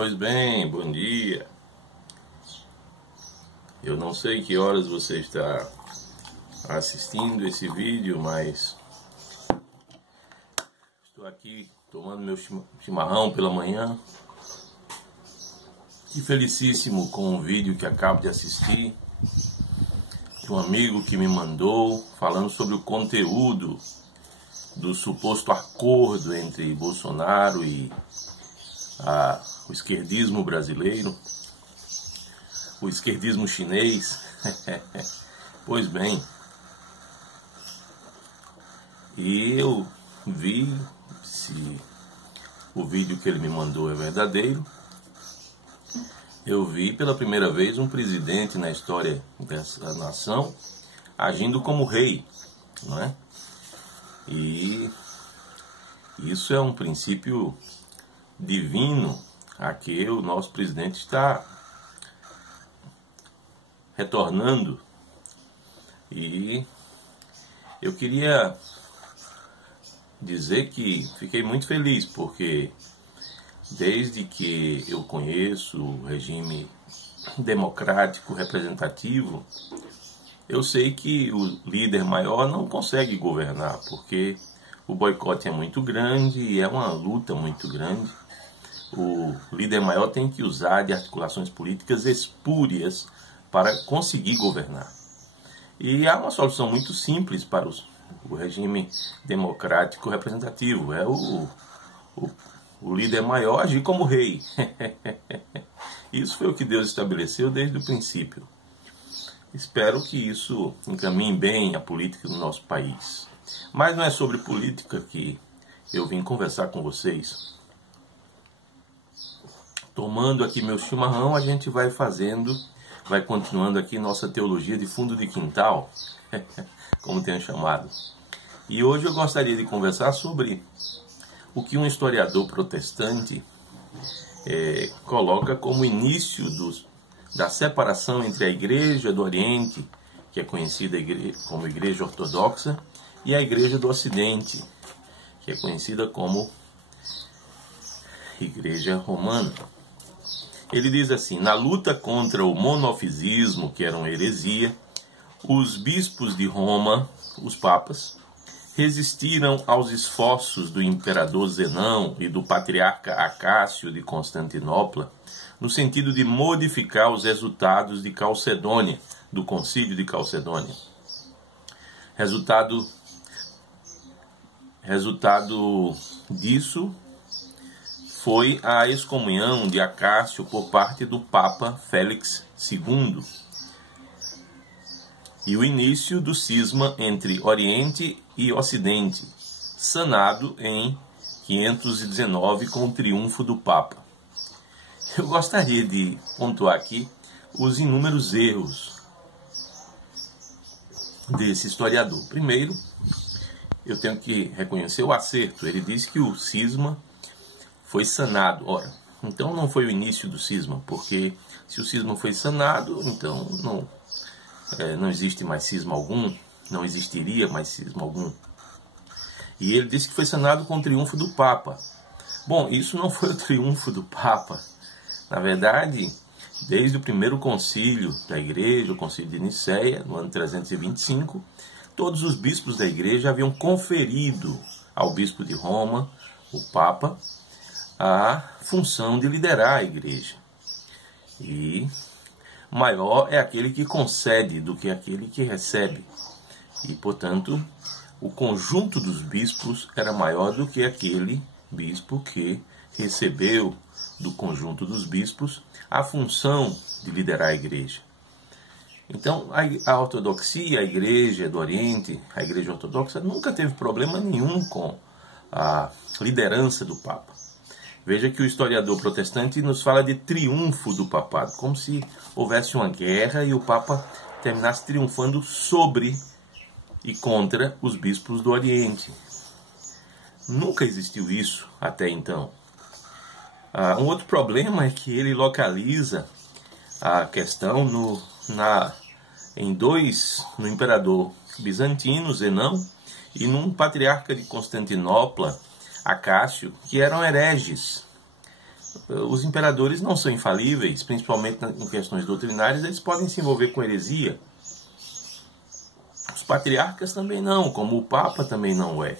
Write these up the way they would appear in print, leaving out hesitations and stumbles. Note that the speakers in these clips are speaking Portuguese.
Pois bem, bom dia. Eu não sei que horas você está assistindo esse vídeo, mas estou aqui tomando meu chimarrão pela manhã. E felicíssimo com o vídeo que acabo de assistir, de um amigo que me mandou, falando sobre o conteúdo do suposto acordo entre Bolsonaro e o esquerdismo brasileiro, o esquerdismo chinês. Pois bem, eu vi se o vídeo que ele me mandou é verdadeiro. Eu vi pela primeira vez um presidente na história dessa nação agindo como rei, não é? E isso é um princípio divino a que o nosso presidente está retornando. E eu queria dizer que fiquei muito feliz, porque desde que eu conheço o regime democrático representativo, eu sei que o líder maior não consegue governar, porque o boicote é muito grande e é uma luta muito grande. O líder maior tem que usar de articulações políticas espúrias para conseguir governar. E há uma solução muito simples para o regime democrático representativo: é o líder maior agir como rei. Isso foi o que Deus estabeleceu desde o princípio. Espero que isso encaminhe bem a política do nosso país. Mas não é sobre política que eu vim conversar com vocês. Tomando aqui meu chimarrão, a gente vai continuando aqui nossa teologia de fundo de quintal, como tenho chamado. E hoje eu gostaria de conversar sobre o que um historiador protestante coloca como início da separação entre a Igreja do Oriente, que é conhecida como Igreja Ortodoxa, e a Igreja do Ocidente, que é conhecida como Igreja Romana. Ele diz assim: na luta contra o monofisismo, que era uma heresia, os bispos de Roma, os papas, resistiram aos esforços do imperador Zenão e do patriarca Acácio de Constantinopla, no sentido de modificar os resultados de Calcedônia, do Concílio de Calcedônia. Resultado disso foi a excomunhão de Acácio por parte do Papa Félix II e o início do cisma entre Oriente e Ocidente, sanado em 519 com o triunfo do Papa. Eu gostaria de pontuar aqui os inúmeros erros desse historiador. Primeiro, eu tenho que reconhecer o acerto. Ele disse que o cisma foi sanado. Ora, então não foi o início do cisma, porque se o cisma foi sanado, então não existe mais cisma algum, não existiria mais cisma algum. E ele disse que foi sanado com o triunfo do Papa. Bom, isso não foi o triunfo do Papa. Na verdade, desde o primeiro concílio da Igreja, o concílio de Nicéia, no ano 325, todos os bispos da Igreja haviam conferido ao bispo de Roma, o Papa, a função de liderar a Igreja. E maior é aquele que concede do que aquele que recebe. E, portanto, o conjunto dos bispos era maior do que aquele bispo que recebeu do conjunto dos bispos a função de liderar a Igreja. Então, a ortodoxia, a Igreja do Oriente, a Igreja Ortodoxa, nunca teve problema nenhum com a liderança do Papa. Veja que o historiador protestante nos fala de triunfo do papado, como se houvesse uma guerra e o Papa terminasse triunfando sobre e contra os bispos do Oriente. Nunca existiu isso até então. Um outro problema é que ele localiza a questão no imperador bizantino, Zenão, e num patriarca de Constantinopla, Acácio, que eram hereges. os imperadores não são infalíveis, principalmente em questões doutrinárias, eles podem se envolver com heresia. Os patriarcas também não, como o Papa também não é.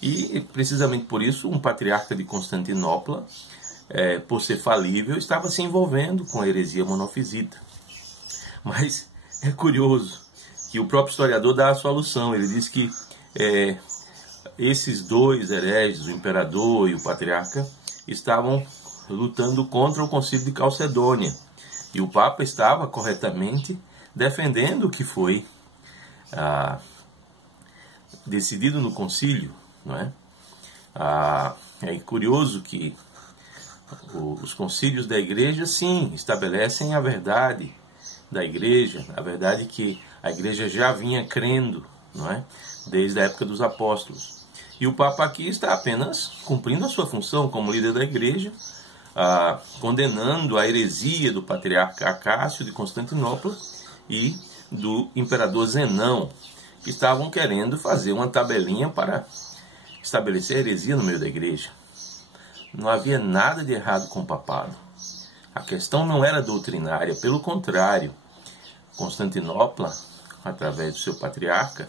E, precisamente por isso, um patriarca de Constantinopla, por ser falível, estava se envolvendo com a heresia monofisita. Mas é curioso que o próprio historiador dá a solução. Ele diz que esses dois hereges, o imperador e o patriarca, estavam lutando contra o concílio de Calcedônia. E o Papa estava corretamente defendendo o que foi decidido no concílio, não é? É curioso que os concílios da igreja, sim, estabelecem a verdade da igreja, a verdade que a igreja já vinha crendo, não é? Desde a época dos apóstolos. E o Papa aqui está apenas cumprindo a sua função como líder da igreja, condenando a heresia do patriarca Acácio de Constantinopla e do imperador Zenão, que estavam querendo fazer uma tabelinha para estabelecer a heresia no meio da igreja. Não havia nada de errado com o papado. A questão não era doutrinária, pelo contrário. Constantinopla, através do seu patriarca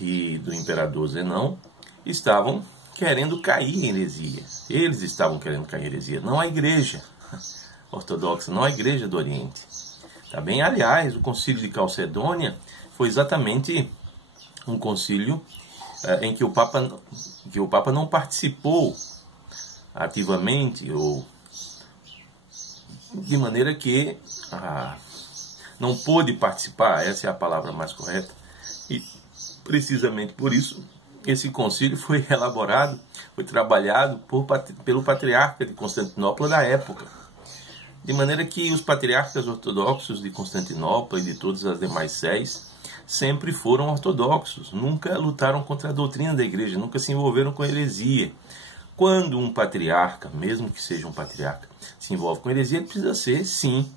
e do imperador Zenão, estavam querendo cair em heresia. Eles estavam querendo cair em heresia, não a igreja ortodoxa, não a igreja do Oriente. Tá bem? Aliás, o concílio de Calcedônia foi exatamente um concílio em que o Papa não participou ativamente, ou de maneira que não pôde participar, essa é a palavra mais correta, e precisamente por isso esse concílio foi elaborado, foi trabalhado pelo patriarca de Constantinopla da época, de maneira que os patriarcas ortodoxos de Constantinopla e de todas as demais sés sempre foram ortodoxos, nunca lutaram contra a doutrina da igreja, nunca se envolveram com a heresia. Quando um patriarca, mesmo que seja um patriarca, se envolve com heresia, ele precisa ser, sim,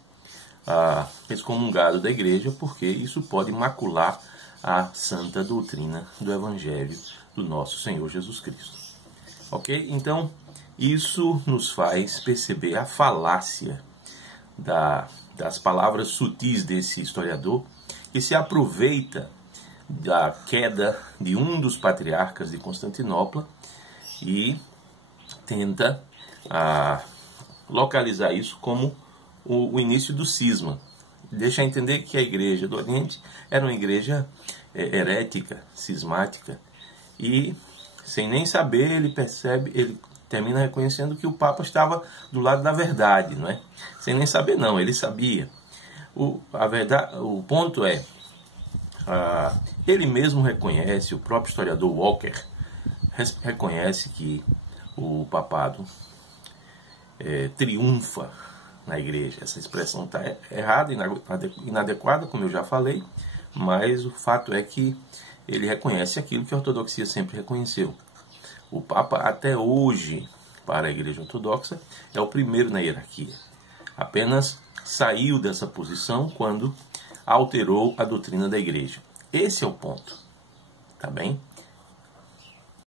excomungado da igreja, porque isso pode macular a santa doutrina do Evangelho do nosso Senhor Jesus Cristo. Ok? Então, isso nos faz perceber a falácia das palavras sutis desse historiador, que se aproveita da queda de um dos patriarcas de Constantinopla e tenta localizar isso como o início do cisma. Deixa entender que a igreja do Oriente era uma igreja herética, cismática, e sem nem saber ele termina reconhecendo que o Papa estava do lado da verdade, não é? Sem nem saber não, ele sabia. O ponto é, ele mesmo reconhece, o próprio historiador Walker reconhece que o papado triunfa na igreja. Essa expressão está errada, inadequada, como eu já falei, mas o fato é que ele reconhece aquilo que a ortodoxia sempre reconheceu. O Papa, até hoje, para a igreja ortodoxa, é o primeiro na hierarquia. Apenas saiu dessa posição quando alterou a doutrina da igreja. Esse é o ponto, tá bem?